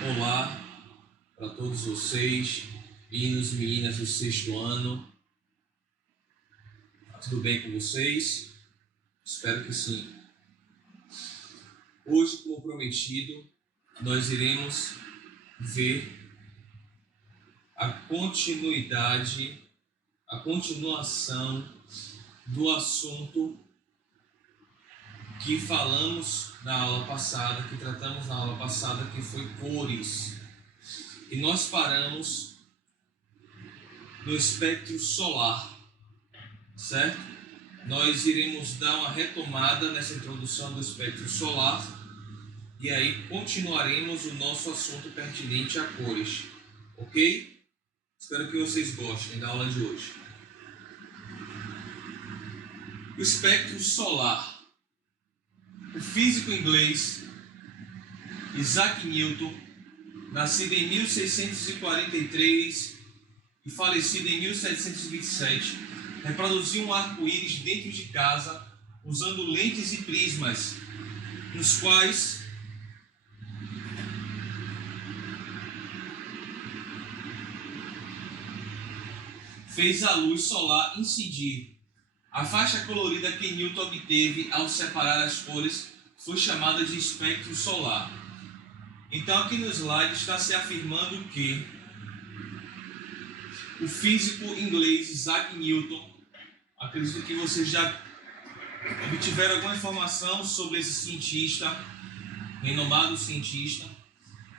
Olá para todos vocês, meninos e meninas do sexto ano. Tudo bem com vocês? Espero que sim. Hoje, como prometido, nós iremos ver a continuação do assunto que falamos na aula passada, que tratamos na aula passada, que foi cores. E nós paramos no espectro solar, certo? Nós iremos dar uma retomada nessa introdução do espectro solar e aí continuaremos o nosso assunto pertinente a cores, ok? Espero que vocês gostem da aula de hoje. O espectro solar. O físico inglês Isaac Newton, nascido em 1643 e falecido em 1727, reproduziu um arco-íris dentro de casa usando lentes e prismas, nos quais fez a luz solar incidir. A faixa colorida que Newton obteve ao separar as cores foi chamada de espectro solar. Então aqui no slide está se afirmando que o físico inglês Isaac Newton, acredito que vocês já obtiveram alguma informação sobre esse cientista, renomado cientista,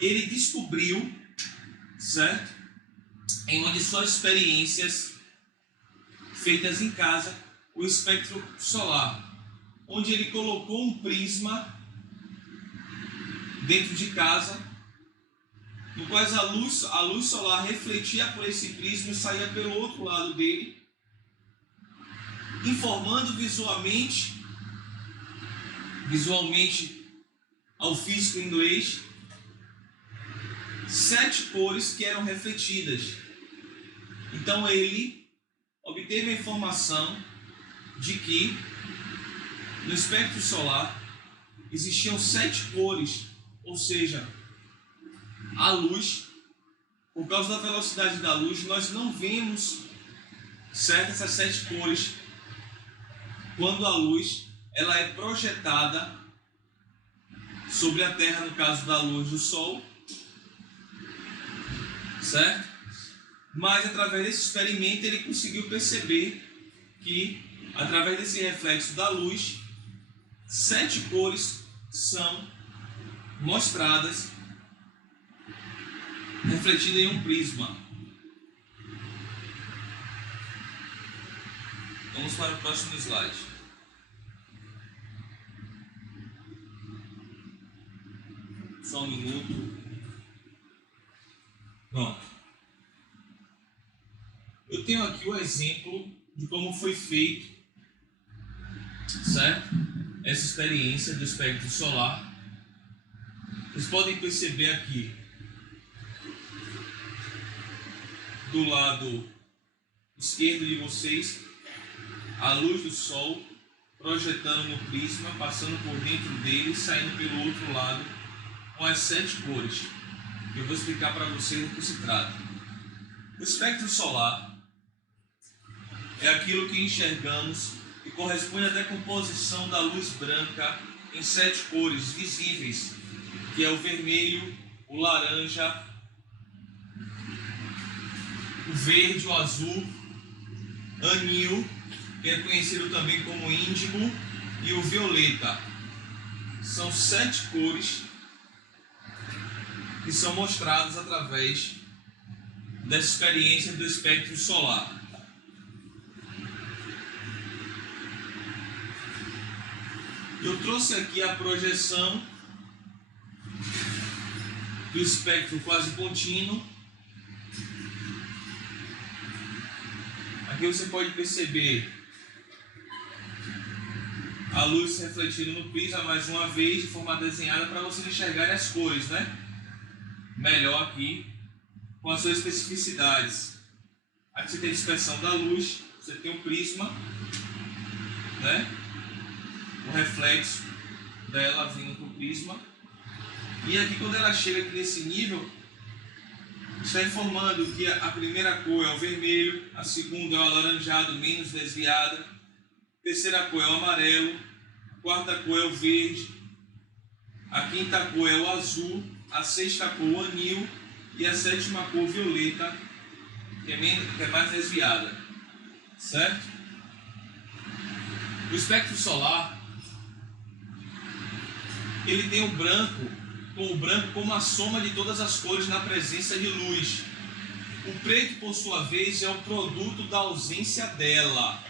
ele descobriu, certo? Em uma de suas experiências feitas em casa, o espectro solar, onde ele colocou um prisma dentro de casa, no qual a luz solar refletia por esse prisma e saía pelo outro lado dele, informando visualmente ao físico inglês 7 cores que eram refletidas. Então ele obteve a informação de que no espectro solar existiam 7 cores, ou seja, a luz, por causa da velocidade da luz, nós não vemos, certo, essas 7 cores quando a luz ela é projetada sobre a Terra, no caso da luz do Sol, certo? Mas através desse experimento ele conseguiu perceber que, através desse reflexo da luz, 7 cores são mostradas, refletidas em um prisma. Vamos para o próximo slide. Só um minuto. Pronto. Eu tenho aqui o exemplo de como foi feito, certo? Essa experiência do espectro solar. Vocês podem perceber aqui, do lado esquerdo de vocês, a luz do Sol projetando no prisma, passando por dentro dele e saindo pelo outro lado com as 7 cores. Eu vou explicar para vocês do que se trata. O espectro solar é aquilo que enxergamos e corresponde à decomposição da luz branca em 7 cores visíveis, que é o vermelho, o laranja, o verde, o azul, anil, que é conhecido também como índigo, e o violeta. São 7 cores que são mostradas através dessa experiência do espectro solar. Eu trouxe aqui a projeção do espectro quase contínuo. Aqui você pode perceber a luz refletida no prisma mais uma vez de forma desenhada para vocês enxergarem as cores, né? Melhor aqui com as suas especificidades. Aqui você tem a dispersão da luz, você tem o prisma, né? O reflexo dela vindo para o prisma. E aqui, quando ela chega aqui nesse nível, está informando que a primeira cor é o vermelho, a segunda é o alaranjado menos desviada, a terceira cor é o amarelo, a quarta cor é o verde, a quinta cor é o azul, a sexta cor o anil e a sétima cor violeta, que é mais desviada, certo? O espectro solar, ele tem o branco como a soma de todas as cores na presença de luz. O preto, por sua vez, é o produto da ausência dela.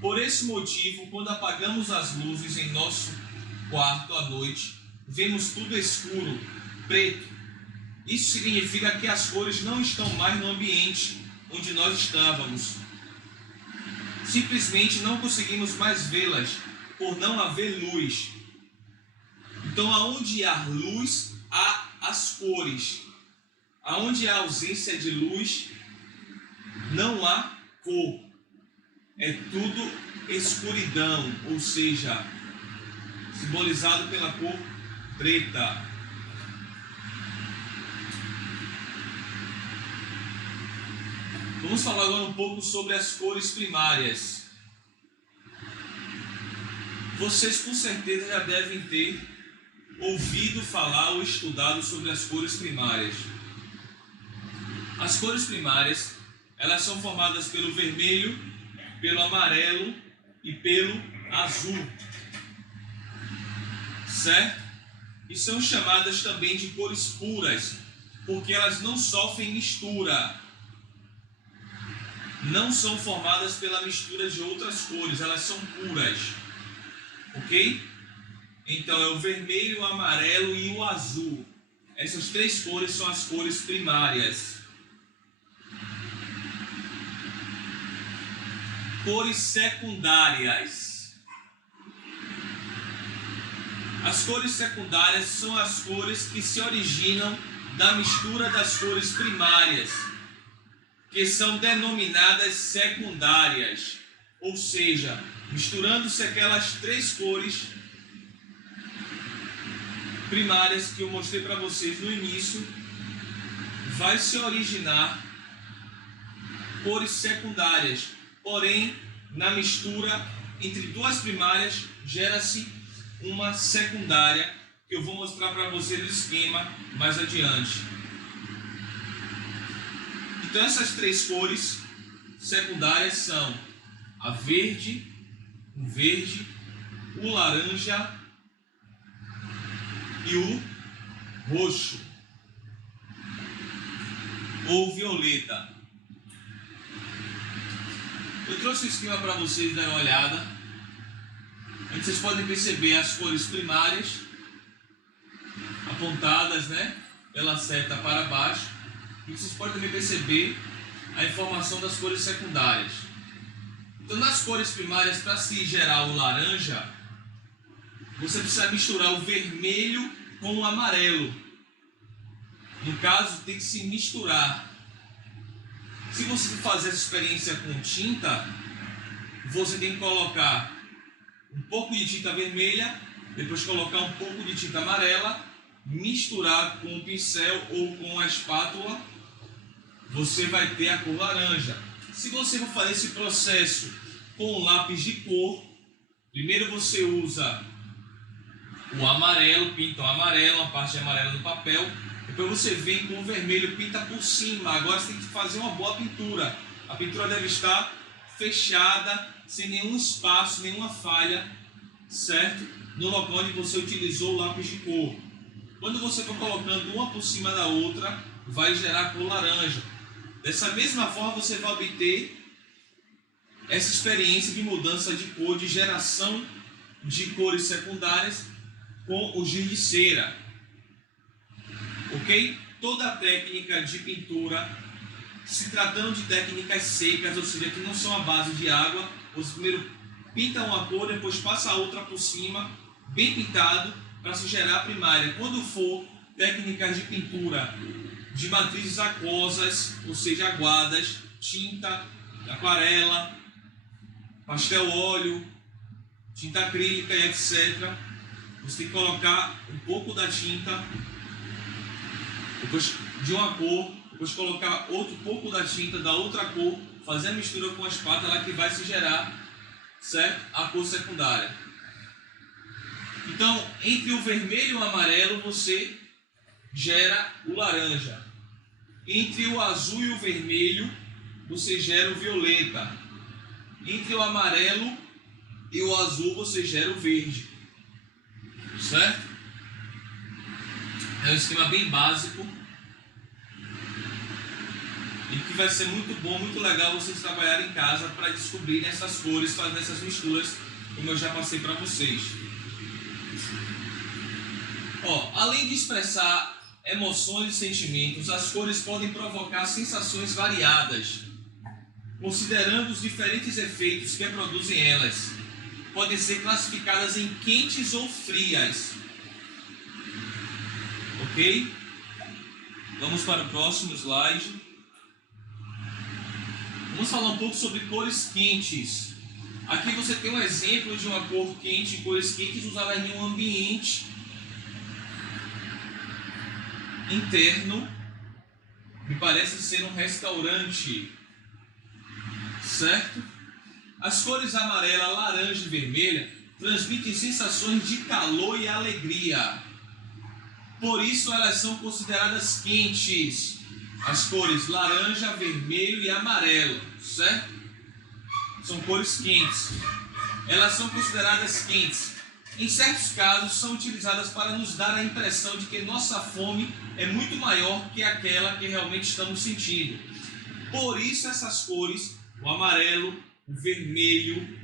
Por esse motivo, quando apagamos as luzes em nosso quarto à noite, vemos tudo escuro, preto. Isso significa que as cores não estão mais no ambiente onde nós estávamos. Simplesmente não conseguimos mais vê-las por não haver luz. Então, aonde há luz, há as cores. Aonde há ausência de luz, não há cor. É tudo escuridão, ou seja, simbolizado pela cor preta. Vamos falar agora um pouco sobre as cores primárias. Vocês com certeza já devem ter ouvido falar ou estudado sobre as cores primárias. As cores primárias, elas são formadas pelo vermelho, pelo amarelo e pelo azul, certo? E são chamadas também de cores puras, porque elas não sofrem mistura. Não são formadas pela mistura de outras cores, elas são puras, ok? Então é o vermelho, o amarelo e o azul. Essas três cores são as cores primárias. Cores secundárias. As cores secundárias são as cores que se originam da mistura das cores primárias, que são denominadas secundárias. Ou seja, misturando-se aquelas três cores primárias que eu mostrei para vocês no início, vai se originar cores secundárias. Porém, na mistura entre duas primárias, gera-se uma secundária, que eu vou mostrar para vocês o esquema mais adiante. Então, essas três cores secundárias são a verde, o laranja e o roxo ou violeta. Eu trouxe o esquema para vocês darem uma olhada. Aí vocês podem perceber as cores primárias apontadas, né, pela seta para baixo. E vocês podem também perceber a informação das cores secundárias. Então, nas cores primárias, para se gerar o laranja, você precisa misturar o vermelho com o amarelo. No caso, tem que se misturar. Se você for fazer essa experiência com tinta, você tem que colocar um pouco de tinta vermelha, depois colocar um pouco de tinta amarela, misturar com o pincel ou com a espátula, você vai ter a cor laranja. Se você for fazer esse processo com lápis de cor, primeiro você usa o amarelo, pinta o amarelo, uma parte de amarelo no papel, depois você vem com o vermelho, pinta por cima. Agora você tem que fazer uma boa pintura. A pintura deve estar fechada, sem nenhum espaço, nenhuma falha, certo? No local onde você utilizou o lápis de cor. Quando você for colocando uma por cima da outra, vai gerar a cor laranja. Dessa mesma forma, você vai obter essa experiência de mudança de cor, de geração de cores secundárias com o giz de cera. Ok? Toda a técnica de pintura, se tratando de técnicas secas, ou seja, que não são à base de água, você primeiro pinta uma cor, depois passa a outra por cima, bem pintado, para se gerar a primária. Quando for técnicas de pintura de matrizes aquosas, ou seja, aguadas, tinta, aquarela, pastel óleo, tinta acrílica e etc., você tem que colocar um pouco da tinta, depois de uma cor, depois colocar outro pouco da tinta da outra cor, fazer a mistura com a espátula que vai se gerar, certo? A cor secundária. Então, entre o vermelho e o amarelo, você gera o laranja. Entre o azul e o vermelho, você gera o violeta. Entre o amarelo e o azul, você gera o verde. Certo? É um esquema bem básico e que vai ser muito bom, muito legal vocês trabalharem em casa para descobrir essas cores, fazer essas misturas, como eu já passei para vocês. Além de expressar emoções e sentimentos, as cores podem provocar sensações variadas, considerando os diferentes efeitos que produzem elas. Podem ser classificadas em quentes ou frias. Ok? Vamos para o próximo slide. Vamos falar um pouco sobre cores quentes. Aqui você tem um exemplo de uma cor quente, cores quentes usadas em um ambiente interno, me parece ser um restaurante, certo? As cores amarela, laranja e vermelha transmitem sensações de calor e alegria. Por isso elas são consideradas quentes. As cores laranja, vermelho e amarelo, certo? São cores quentes. Elas são consideradas quentes. Em certos casos, são utilizadas para nos dar a impressão de que nossa fome é muito maior que aquela que realmente estamos sentindo. Por isso essas cores, o amarelo, o vermelho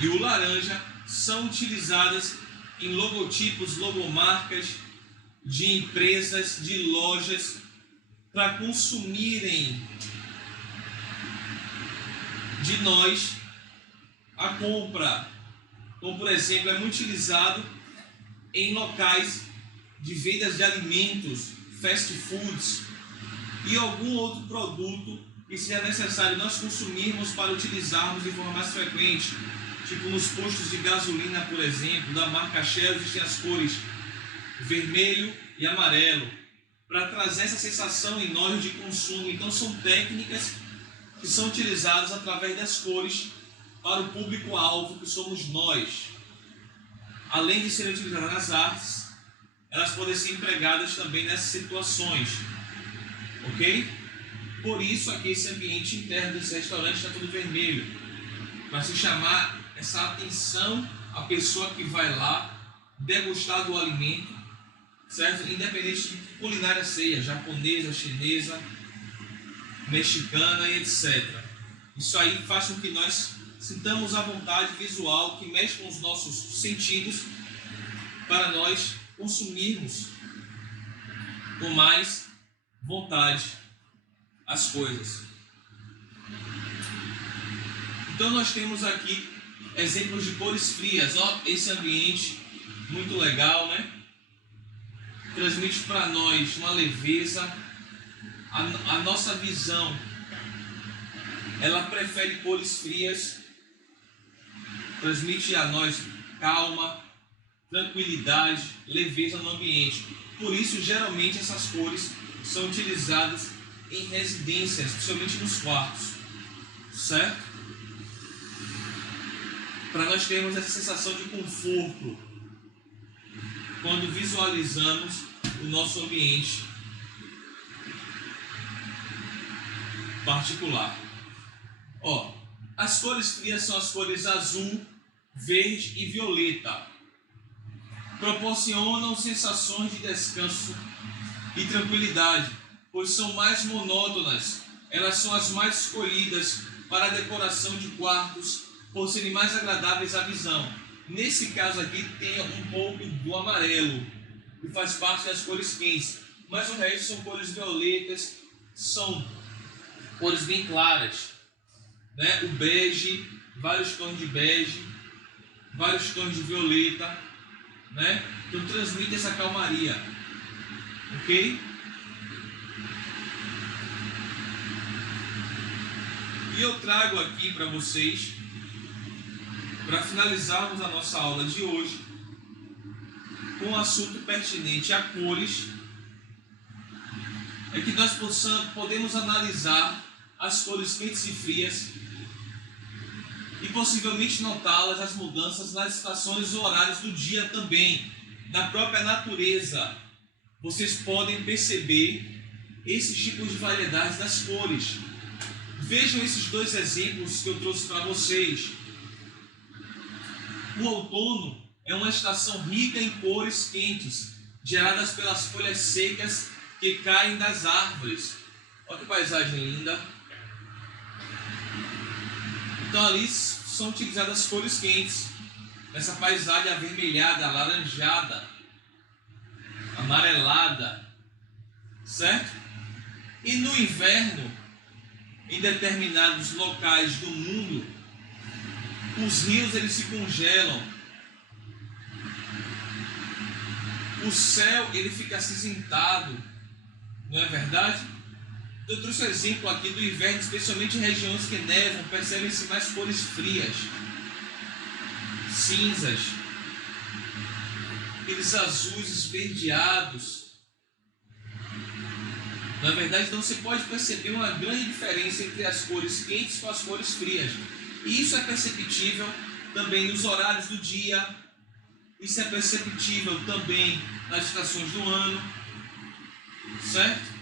e o laranja, são utilizadas em logotipos, logomarcas de empresas, de lojas, para consumirem de nós a compra. Como, por exemplo, é muito utilizado em locais de vendas de alimentos, fast foods e algum outro produto que seja necessário nós consumirmos para utilizarmos de forma mais frequente. Tipo nos postos de gasolina, por exemplo, da marca Shell, existem as cores vermelho e amarelo, para trazer essa sensação em nós de consumo. Então são técnicas que são utilizadas através das cores para o público-alvo que somos nós. Além de serem utilizadas nas artes, elas podem ser empregadas também nessas situações. Ok? Por isso aqui esse ambiente interno desse restaurante está tudo vermelho, para se chamar essa atenção à pessoa que vai lá degustar do alimento, certo? Independente de culinária seja, japonesa, chinesa, mexicana e etc. Isso aí faz com que nós sintamos a vontade visual que mexe com os nossos sentidos para nós consumirmos com mais vontade as coisas. Então nós temos aqui exemplos de cores frias. Esse ambiente muito legal, né? Transmite para nós uma leveza. A nossa visão, ela prefere cores frias. Transmite a nós calma, tranquilidade, leveza no ambiente. Por isso, geralmente, essas cores são utilizadas em residências, especialmente nos quartos, certo? Para nós termos essa sensação de conforto quando visualizamos o nosso ambiente particular. As cores frias são as cores azul, verde e violeta. Proporcionam sensações de descanso e tranquilidade, pois são mais monótonas. Elas são as mais escolhidas para a decoração de quartos, por serem mais agradáveis à visão. Nesse caso aqui tem um pouco do amarelo, que faz parte das cores quentes, mas o resto são cores violetas, são cores bem claras, né? O bege, vários tons de bege, vários tons de violeta, né? Então transmite essa calmaria, ok? E eu trago aqui para vocês para finalizarmos a nossa aula de hoje com um assunto pertinente a cores, é que nós podemos analisar as cores quentes e frias e possivelmente notá-las, as mudanças nas estações e horários do dia também, na própria natureza. Vocês podem perceber esses tipos de variedades das cores. Vejam esses dois exemplos que eu trouxe para vocês. O outono é uma estação rica em cores quentes, geradas pelas folhas secas que caem das árvores. Olha que paisagem linda. Então ali são utilizadas cores quentes. Nessa paisagem avermelhada, alaranjada, amarelada, certo? E no inverno, em determinados locais do mundo, os rios eles se congelam, o céu ele fica acinzentado, não é verdade? Eu trouxe um exemplo aqui do inverno, especialmente em regiões que nevam, percebem-se mais cores frias, cinzas, aqueles azuis esverdeados. Na verdade, então você pode perceber uma grande diferença entre as cores quentes com as cores frias. E isso é perceptível também nos horários do dia, isso é perceptível também nas estações do ano, certo?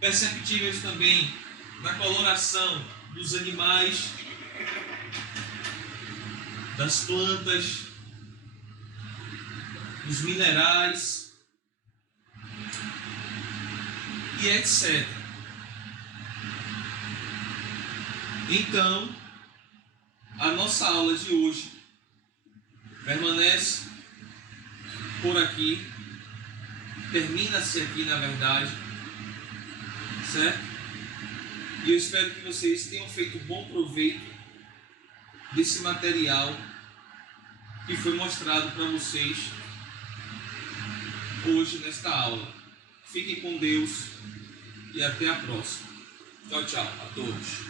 Perceptíveis também na coloração dos animais, das plantas, dos minerais e etc. Então, a nossa aula de hoje permanece por aqui, termina-se aqui na verdade, certo? E eu espero que vocês tenham feito bom proveito desse material que foi mostrado para vocês hoje nesta aula. Fiquem com Deus e até a próxima. Tchau, tchau a todos.